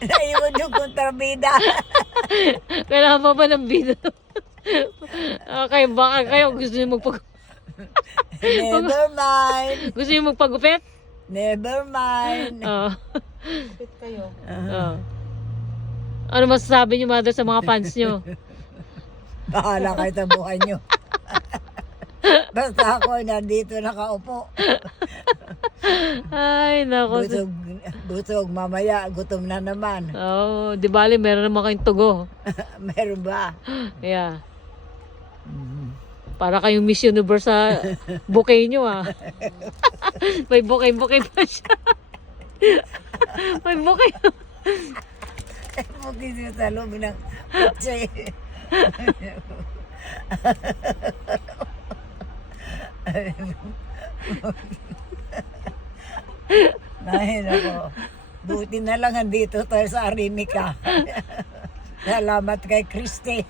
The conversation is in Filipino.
Naiwan yung kontrabida. Kailangan pa ba ng bida? Okay, baka kayo gusto niyo Never mind. gusto niyo magpagupit? Never mind. Oo. Kapit kayo. Oo. Ano masasabi niyo, mother, sa mga fans niyo? Bahala kayo sa buhay nyo. Basta ako nandito nakaupo. Ay, nako. Busog mamaya, gutom na naman. Oh, di bali, meron naman kayong tugo. Meron ba? Yeah. Para kayong Miss Universe sa bouquet nyo, ah. May bouquet pa siya. May bouquet. Bukid yung sa loob ng kotse. Ay, nako. Buti na lang andito tayo sa Arimika. Salamat kay Christy.